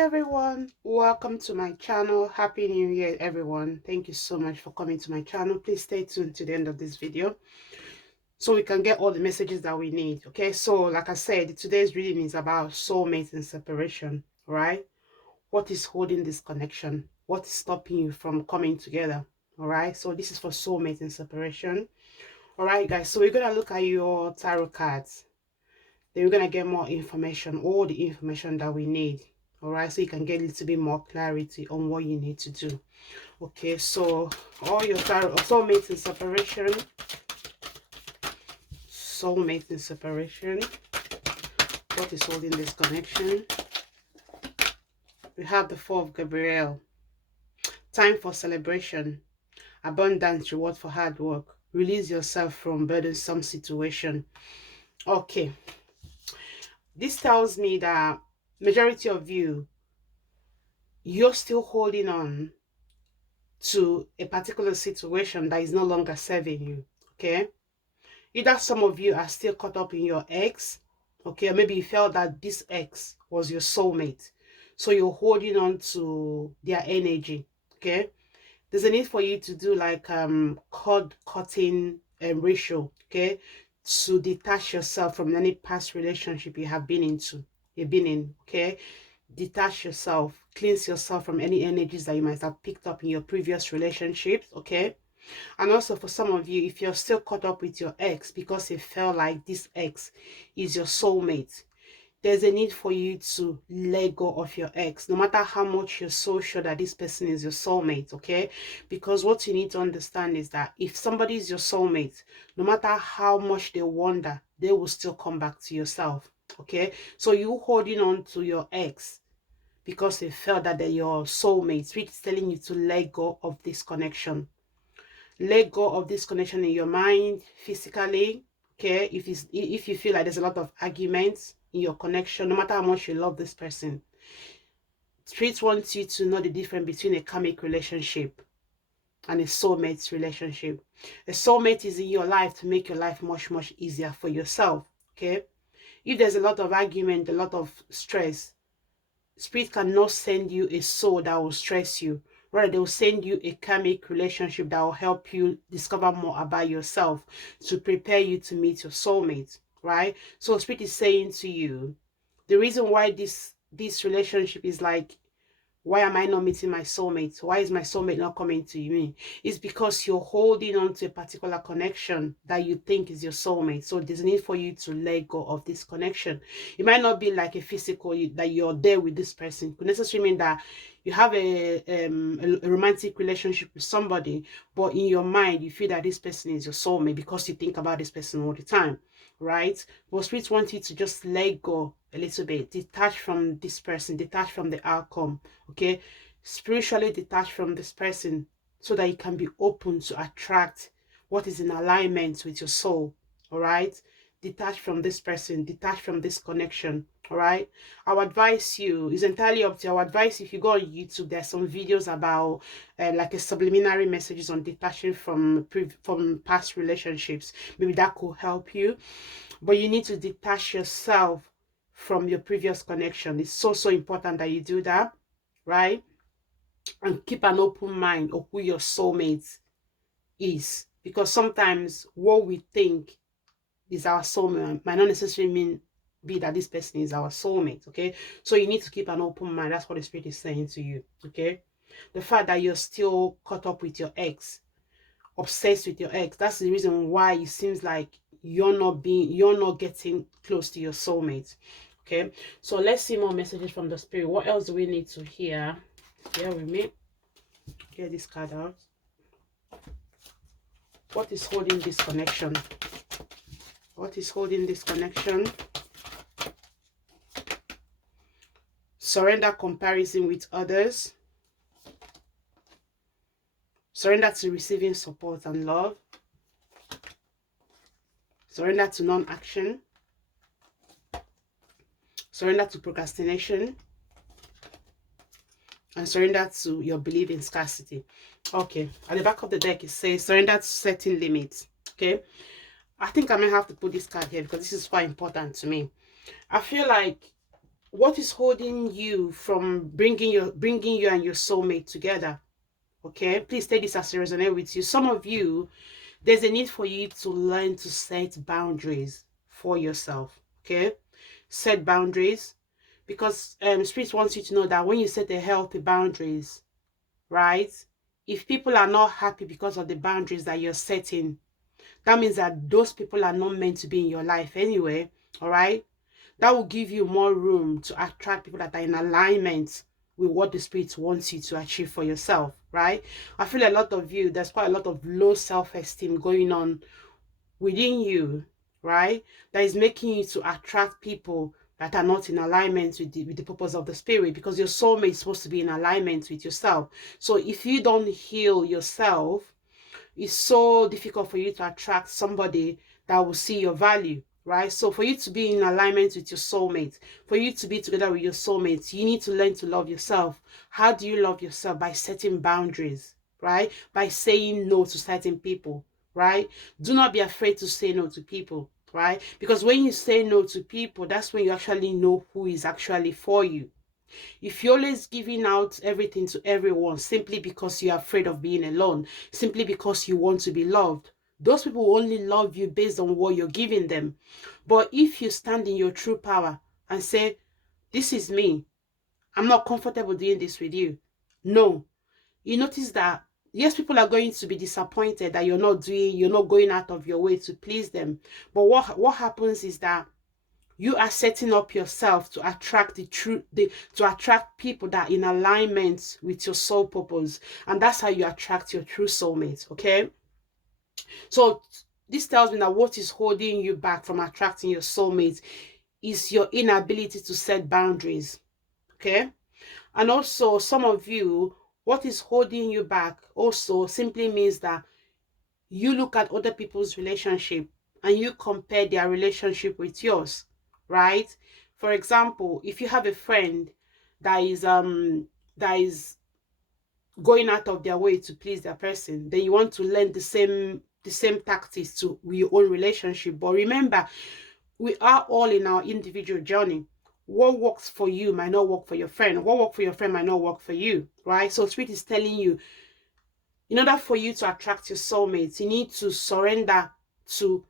everyone, welcome to my channel. Happy New Year everyone. Thank you so much for coming to my channel. Please stay tuned to the end of this video so we can get all the messages that we need. Okay, so like I said, today's reading is about soulmates and separation, right? What is holding this connection? What is stopping you from coming together? All right, so this is for soulmates and separation. All right guys, so we're gonna look at your tarot cards. Then we're gonna get more information, all the information that we need. All right, so you can get a little bit more clarity on what you need to do. Okay, so all your tarot, soulmates in separation, soulmates in separation. What is holding this connection? We have the Four of Gabriel. Time for celebration, abundance, reward for hard work. Release yourself from burdensome situation. Okay, this tells me that majority of you're still holding on to a particular situation that is no longer serving you. Okay, either some of you are still caught up in your ex, okay, or maybe you felt that this ex was your soulmate, so you're holding on to their energy. Okay, there's a need for you to do like cord cutting ratio, okay, to detach yourself from any past relationship you've been in. Okay, detach yourself, cleanse yourself from any energies that you might have picked up in your previous relationships. Okay, and also for some of you, if you're still caught up with your ex because it felt like this ex is your soulmate, there's a need for you to let go of your ex, no matter how much you're so sure that this person is your soulmate. Okay, because what you need to understand is that if somebody is your soulmate, no matter how much they wander, they will still come back to yourself. Okay, so you holding on to your ex because they felt that they're your soulmates, which is telling you to let go of this connection. Let go of this connection in your mind, physically. Okay, if you feel like there's a lot of arguments in your connection, no matter how much you love this person, Spirit wants you to know the difference between a karmic relationship and a soulmate relationship. A soulmate is in your life to make your life much easier for yourself. Okay, if there's a lot of argument, a lot of stress, Spirit cannot send you a soul that will stress you. Rather, they will send you a karmic relationship that will help you discover more about yourself, to prepare you to meet your soulmate, right? So Spirit is saying to you, the reason why this relationship is like, why am I not meeting my soulmate? Why is my soulmate not coming to me? It's because you're holding on to a particular connection that you think is your soulmate. So there's a need for you to let go of this connection. It might not be like a physical, that you're there with this person. It could necessarily mean that you have a romantic relationship with somebody, but in your mind, you feel that this person is your soulmate because you think about this person all the time, right? But Spirit wants you to just let go a little bit, detach from this person, detach from the outcome. Okay, spiritually detach from this person so that you can be open to attract what is in alignment with your soul. All right, detach from this person, detach from this connection. All right, I would advise you, is entirely up to you. I would advise, if you go on YouTube, there's some videos about like a subliminary messages on detaching from past relationships. Maybe that could help you, but you need to detach yourself from your previous connection. It's so important that you do that, right? And keep an open mind of who your soulmate is, because sometimes what we think is our soulmate might not necessarily be that this person is our soulmate. Okay, so you need to keep an open mind. That's what the Spirit is saying to you. Okay, the fact that you're still caught up with your ex, obsessed with your ex, that's the reason why it seems like you're not getting close to your soulmate. Okay, so let's see more messages from the Spirit. What else do we need to hear? Bear with me. Get this card out. What is holding this connection? What is holding this connection? Surrender comparison with others. Surrender to receiving support and love. Surrender to non-action. Surrender to procrastination. And surrender to your belief in scarcity. Okay, at the back of the deck it says surrender to setting limits. Okay, I think I may have to put this card here because this is quite important to me. I feel like what is holding you from bringing you and your soulmate together? Okay, please take this as it resonates with you. Some of you, there's a need for you to learn to set boundaries for yourself. Okay, set boundaries, because spirit wants you to know that when you set a healthy boundaries, right, if people are not happy because of the boundaries that you're setting, that means that those people are not meant to be in your life anyway. All right, that will give you more room to attract people that are in alignment with what the spirit wants you to achieve for yourself, right? I feel a lot of you, there's quite a lot of low self-esteem going on within you, right? That is making you to attract people that are not in alignment with the purpose of the spirit, because your soulmate is supposed to be in alignment with yourself. So if you don't heal yourself, it's so difficult for you to attract somebody that will see your value, right? So for you to be in alignment with your soulmate, for you to be together with your soulmate, you need to learn to love yourself. How do you love yourself? By setting boundaries, right? By saying no to certain people, right? Do not be afraid to say no to people, right? Because when you say no to people, that's when you actually know who is actually for you. If you're always giving out everything to everyone simply because you're afraid of being alone, simply because you want to be loved, those people will only love you based on what you're giving them. But if you stand in your true power and say, this is me, I'm not comfortable doing this with you. No. You notice that, yes, people are going to be disappointed that you're not going out of your way to please them. But what happens is that you are setting up yourself to attract to attract people that are in alignment with your soul purpose, and that's how you attract your true soulmate. Okay, so this tells me that what is holding you back from attracting your soulmate is your inability to set boundaries. Okay, and also some of you, what is holding you back also simply means that you look at other people's relationship and you compare their relationship with yours, right? For example, if you have a friend that is going out of their way to please their person, then you want to learn the same tactics to your own relationship. But remember, we are all in our individual journey. What works for you might not work for your friend. What works for your friend might not work for you, right? So Spirit is telling you, in order for you to attract your soulmates, you need to surrender to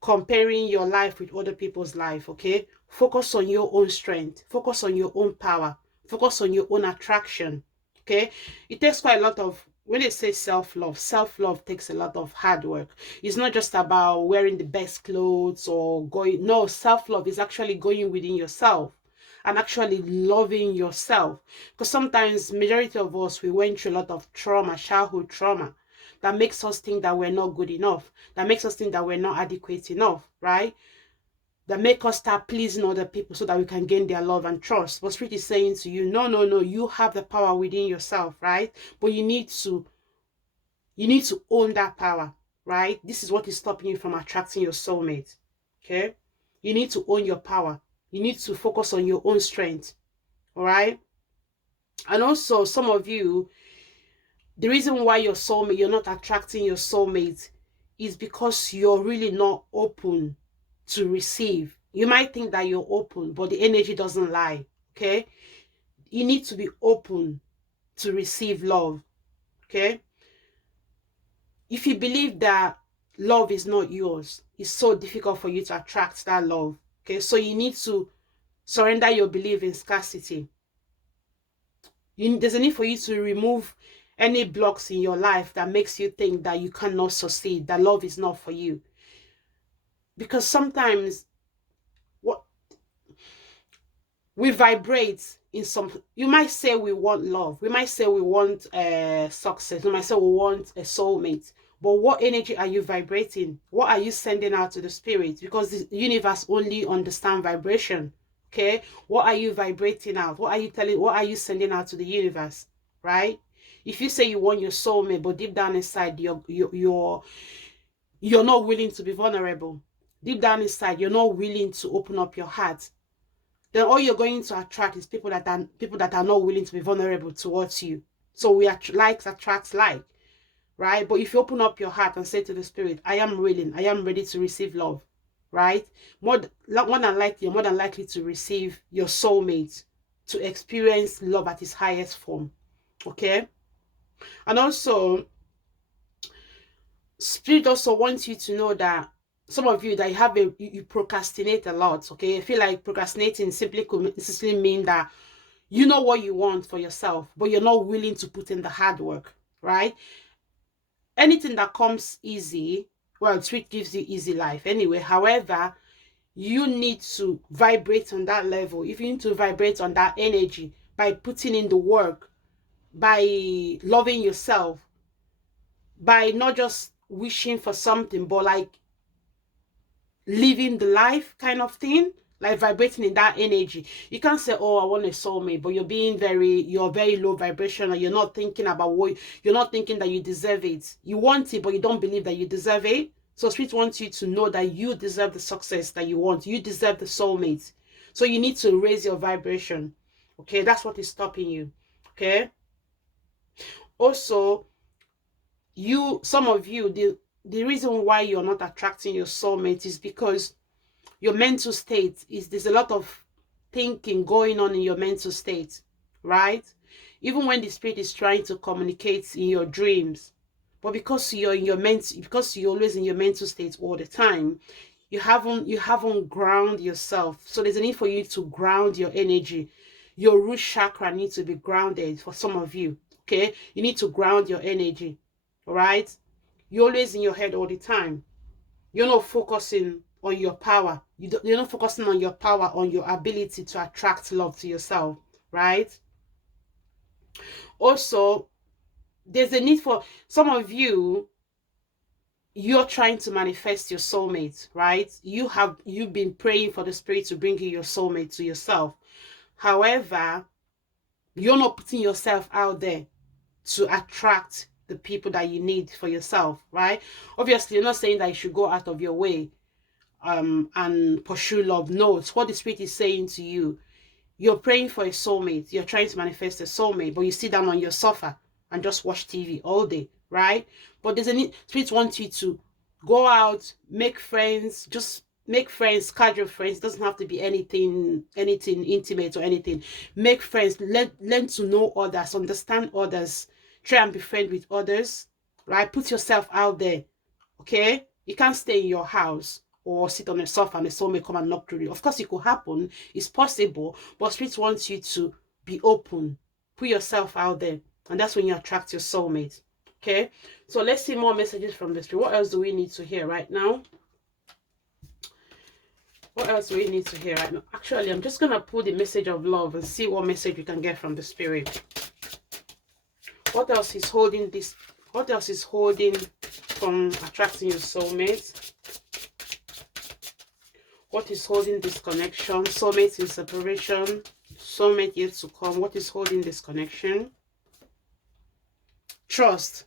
comparing your life with other people's life. Okay, focus on your own strength, focus on your own power, focus on your own attraction. Okay, it takes quite a lot of, when they say self-love takes a lot of hard work. It's not just about wearing the best clothes or going, no, self-love is actually going within yourself and actually loving yourself, because sometimes majority of us, we went through a lot of trauma, childhood trauma, that makes us think that we're not good enough, that makes us think that we're not adequate enough, right? That make us start pleasing other people so that we can gain their love and trust. But Spirit is saying to you, no, no, no, you have the power within yourself, right? But you need to own that power, right? This is what is stopping you from attracting your soulmate. Okay? You need to own your power. You need to focus on your own strength. All right? And also, some of you, the reason why you're not attracting your soulmate is because you're really not open to receive. You might think that you're open, but the energy doesn't lie. Okay? You need to be open to receive love. Okay? If you believe that love is not yours, it's so difficult for you to attract that love. Okay? So you need to surrender your belief in scarcity. There's a need for you to remove any blocks in your life that makes you think that you cannot succeed, that love is not for you. Because sometimes what we vibrate in some, you might say we want love, we might say we want success, we might say we want a soulmate, but what energy are you vibrating? What are you sending out to the spirit? Because the universe only understands vibration. Okay, what are you vibrating out? What are you sending out to the universe, right? If you say you want your soulmate, but deep down inside you're not willing to be vulnerable, deep down inside you're not willing to open up your heart, then all you're going to attract is people that are not willing to be vulnerable towards you. So likes attracts like, right? But if you open up your heart and say to the spirit, I am willing, I am ready to receive love, right? More than likely, you're more than likely to receive your soulmate, to experience love at its highest form. Okay? And also, Spirit also wants you to know that some of you that you procrastinate a lot. Okay, I feel like procrastinating simply could necessarily mean that you know what you want for yourself, but you're not willing to put in the hard work, right? Anything that comes easy, well, Spirit gives you easy life anyway. However, you need to vibrate on that level. If you need to vibrate on that energy by putting in the work, by loving yourself, by not just wishing for something, but like living the life kind of thing, like vibrating in that energy. You can't say, oh, I want a soulmate, but you're very low vibration, and you're not thinking about you're not thinking that you deserve it. You want it, but you don't believe that you deserve it. So Spirit wants you to know that you deserve the success that you want. You deserve the soulmate. So you need to raise your vibration. Okay, that's what is stopping you. Okay. Also, some of you, the reason why you're not attracting your soulmate is because your mental state there's a lot of thinking going on in your mental state, right? Even when the Spirit is trying to communicate in your dreams, but because you're always in your mental state all the time, you haven't ground yourself. So there's a need for you to ground your energy. Your root chakra needs to be grounded for some of you. Okay, you need to ground your energy. All right, you're always in your head all the time. You're not focusing on your power. You're not focusing on your power, on your ability to attract love to yourself, right? Also, there's a need for some of you. You're trying to manifest your soulmate, right? You've been praying for the Spirit to bring you your soulmate to yourself. However, you're not putting yourself out there to attract the people that you need for yourself, right? Obviously, you're not saying that you should go out of your way and pursue love. No, it's what the Spirit is saying to you. You're praying for a soulmate. You're trying to manifest a soulmate, but you sit down on your sofa and just watch TV all day, right? But there's a need. Spirit wants you to go out, make friends, just make friends, casual friends. It doesn't have to be anything intimate or anything. Make friends, learn to know others, understand others, try and be friends with others, right? Put yourself out there, okay? You can't stay in your house or sit on a sofa and the soul may come and knock through you. Of course, it could happen. It's possible. But Spirit wants you to be open. Put yourself out there. And that's when you attract your soulmate. Okay? So let's see more messages from the Spirit. What else do we need to hear right now? What else do we need to hear right now? Actually, I'm just going to pull the message of love and see what message we can get from the Spirit. What else is holding this? What else is holding from attracting your soulmate? What is holding this connection? Soulmate in separation. Soulmate yet to come. What is holding this connection? Trust.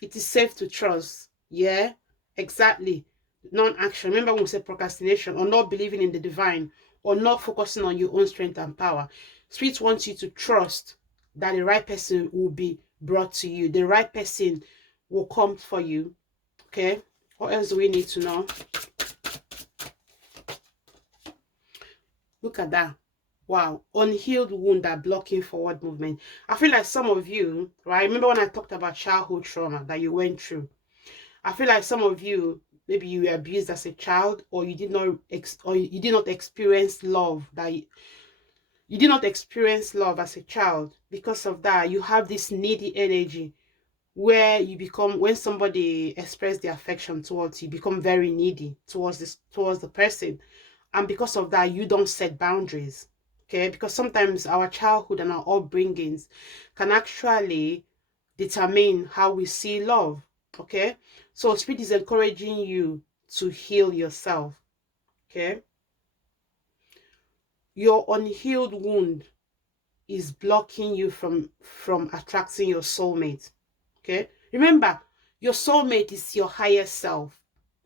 It is safe to trust. Yeah, exactly. Non-action. Remember when we said procrastination, or not believing in the divine, or not focusing on your own strength and power. Spirit wants you to trust that the right person will be brought to you. The right person will come for you. Okay? What else do we need to know? Look at that. Wow. Unhealed wound that blocking forward movement. I feel like some of you, right? Remember when I talked about childhood trauma that you went through? I feel like some of you, maybe you were abused as a child, or you did not experience love you did not experience love as a child. Because of that, you have this needy energy where you become, when somebody expresses their affection towards you, become very needy towards the person. And because of that, you don't set boundaries. Okay, because sometimes our childhood and our upbringings can actually determine how we see love. Okay, so Spirit is encouraging you to heal yourself. Okay, your unhealed wound is blocking you from attracting your soulmate. Okay, remember, your soulmate is your higher self.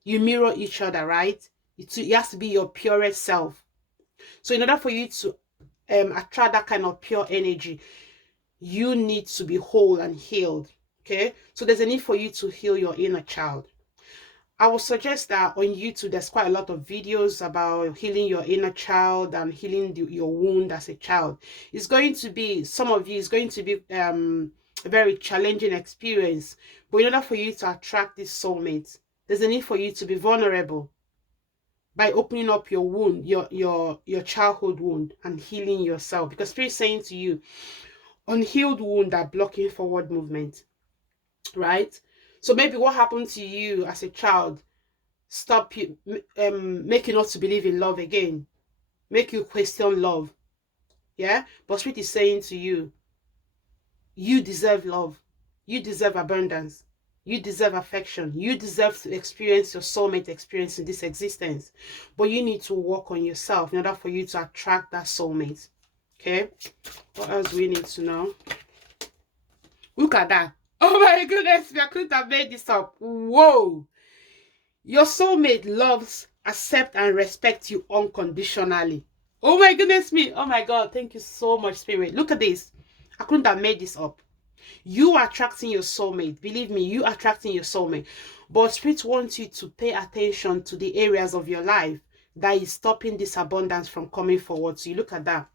You mirror each other, right? It has to be your purest self. So in order for you to attract that kind of pure energy, you need to be whole and healed. Okay, so there's a need for you to heal your inner child. I would suggest that on YouTube, there's quite a lot of videos about healing your inner child and healing your wound as a child. It's going to be, some of you, it's going to be a very challenging experience. But in order for you to attract this soulmate, there's a need for you to be vulnerable by opening up your wound, your childhood wound, and healing yourself. Because Spirit is saying to you, unhealed wounds are blocking forward movement, right? So maybe what happened to you as a child stop you, make you not to believe in love again, make you question love. Yeah, but Spirit is saying to you, you deserve love, you deserve abundance, you deserve affection, you deserve to experience your soulmate experience in this existence. But you need to work on yourself in order for you to attract that soulmate. Okay, what else do we need to know? Look at that. Oh my goodness, I couldn't have made this up. Whoa. Your soulmate loves, accept, and respect you unconditionally. Oh my goodness me. Oh my God. Thank you so much, Spirit. Look at this. I couldn't have made this up. You are attracting your soulmate. Believe me, you are attracting your soulmate. But Spirit wants you to pay attention to the areas of your life that is stopping this abundance from coming forward. So you look at that.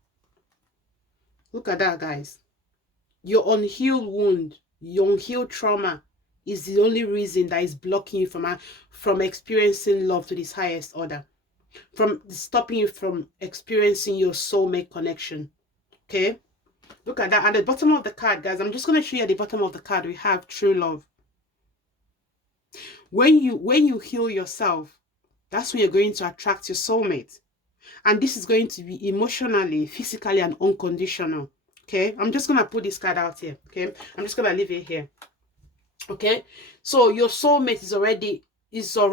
Look at that, guys. Your unhealed wound, your unhealed trauma is the only reason that is blocking you from experiencing love to this highest order, from stopping you from experiencing your soulmate connection. Okay, look at that. At the bottom of the card, guys, I'm just going to show you at the bottom of the card, we have true love. When you heal yourself, that's when you're going to attract your soulmate. And this is going to be emotionally, physically, and unconditional. Okay, I'm just going to put this card out here. Okay, I'm just going to leave it here. Okay, so your soulmate is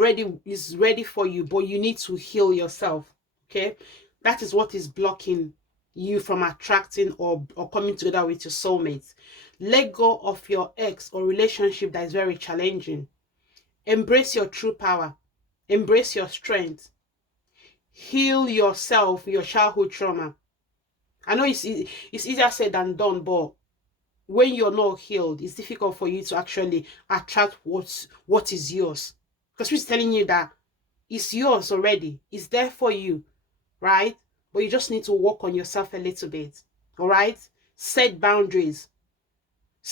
ready for you, but you need to heal yourself. Okay, that is what is blocking you from attracting or coming together with your soulmate. Let go of your ex or relationship that is very challenging. Embrace your true power. Embrace your strength. Heal yourself, your childhood trauma. I know it's easier said than done, but when you're not healed, it's difficult for you to actually attract what is yours. Because we're telling you that it's yours already. It's there for you, right? But you just need to work on yourself a little bit, all right? Set boundaries.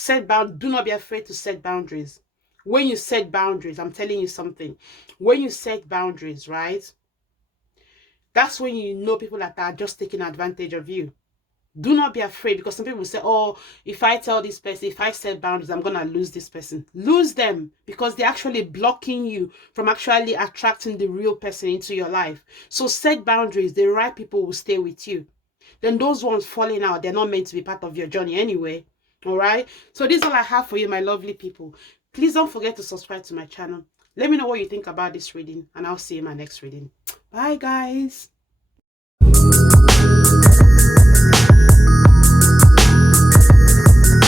Do not be afraid to set boundaries. When you set boundaries, I'm telling you something. When you set boundaries, right? That's when you know people that are just taking advantage of you. Do not be afraid, because some people say, oh, if I tell this person, if I set boundaries, I'm going to lose this person. Lose them, because they're actually blocking you from actually attracting the real person into your life. So set boundaries. The right people will stay with you. Then those ones falling out, they're not meant to be part of your journey anyway. All right. So this is all I have for you, my lovely people. Please don't forget to subscribe to my channel. Let me know what you think about this reading, and I'll see you in my next reading. Bye, guys.